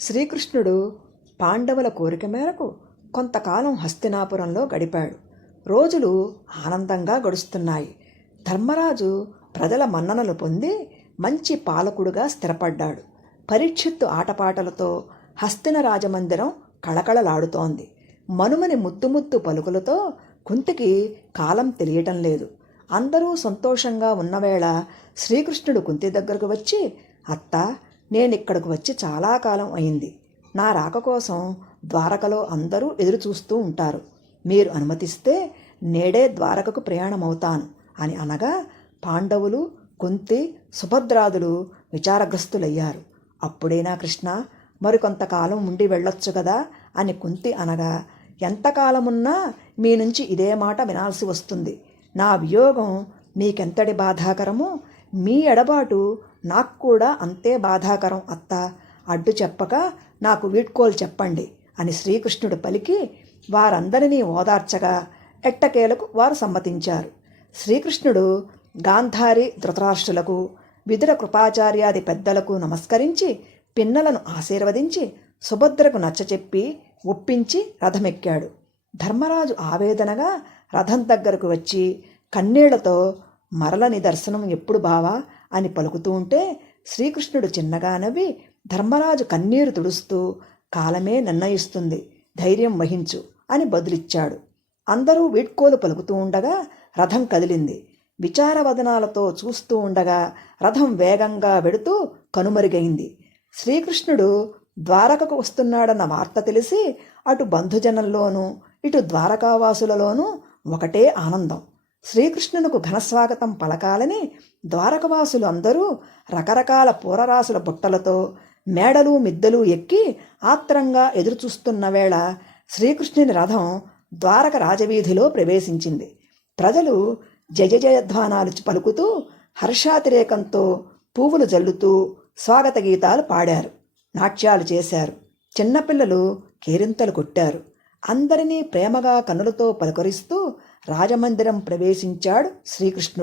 శ్రీకృష్ణుడు పాండవుల కోరిక మేరకు కొంతకాలం హస్తినాపురంలో గడిపాడు. రోజులు ఆనందంగా గడుస్తున్నాయి. ధర్మరాజు ప్రజల మన్ననలు పొంది మంచి పాలకుడుగా స్థిరపడ్డాడు. పరీక్షిత్తు ఆటపాటలతో హస్తిన రాజమందిరం కళకళలాడుతోంది. మనుమని ముద్దు పలుకులతో కుంతికి కాలం తెలియటం లేదు. అందరూ సంతోషంగా ఉన్నవేళ శ్రీకృష్ణుడు కుంతి దగ్గరకు వచ్చి, అత్తా, నేనిక్కడకు వచ్చి చాలా కాలం అయింది. నా రాక కోసం ద్వారకలో అందరూ ఎదురు చూస్తూ ఉంటారు. మీరు అనుమతిస్తే నేడే ద్వారకకు ప్రయాణమవుతాను అని అనగా పాండవులు, కుంతి, సుభద్రాదులు విచారగ్రస్తులయ్యారు. అప్పుడైనా కృష్ణ, మరికొంతకాలం ఉండి వెళ్ళొచ్చు కదా అని కుంతి అనగా, ఎంతకాలమున్నా మీ నుంచి ఇదే మాట వినాల్సి వస్తుంది. నా వియోగం మీకెంతటి బాధాకరమో మీ ఎడబాటు నాకు కూడా అంతే బాధాకరం అత్తా. అడ్డు చెప్పక నాకు వీడ్కోలు చెప్పండి అని శ్రీకృష్ణుడు పలికి వారందరినీ ఓదార్చగా ఎట్టకేలకు వారు సమ్మతించారు. శ్రీకృష్ణుడు గాంధారి, ధృతరాష్ట్రులకు, విదుర కృపాచార్యాది పెద్దలకు నమస్కరించి పిన్నలను ఆశీర్వదించి సుభద్రకు నచ్చచెప్పి ఒప్పించి రథమెక్కాడు. ధర్మరాజు ఆవేదనగా రథం దగ్గరకు వచ్చి కన్నీళ్లతో, మరల నీ దర్శనం ఎప్పుడు బావా అని పలుకుతూ ఉంటే శ్రీకృష్ణుడు చిన్నగా నవ్వి, ధర్మరాజు కన్నీరు తుడుస్తూ, కాలమే నిర్ణయిస్తుంది, ధైర్యం వహించు అని బదులిచ్చాడు. అందరూ వీడ్కోలు పలుకుతూ ఉండగా రథం కదిలింది. విచారవదనాలతో చూస్తూ ఉండగా రథం వేగంగా వెడుతూ కనుమరుగైంది. శ్రీకృష్ణుడు ద్వారకకు వస్తున్నాడన్న వార్త తెలిసి అటు బంధుజనంలోనూ ఇటు ద్వారకావాసులలోనూ ఒకటే ఆనందం. శ్రీకృష్ణునకు ఘనస్వాగతం పలకాలని ద్వారకవాసులు అందరూ రకరకాల పూరరాసుల బుట్టలతో మేడలు మిద్దెలు ఎక్కి ఆత్రంగా ఎదురుచూస్తున్న వేళ శ్రీకృష్ణుని రథం ద్వారక రాజవీధిలో ప్రవేశించింది. ప్రజలు జయ జయధ్వానాలు పలుకుతూ హర్షాతిరేకంతో పువ్వులు జల్లుతూ స్వాగత గీతాలు పాడారు, నాట్యాలు చేశారు. చిన్నపిల్లలు కేరింతలు కొట్టారు. అందరినీ ప్రేమగా కన్నులతో పలకరిస్తూ రాజమందిరం ప్రవేశించాడు శ్రీకృష్ణుడు.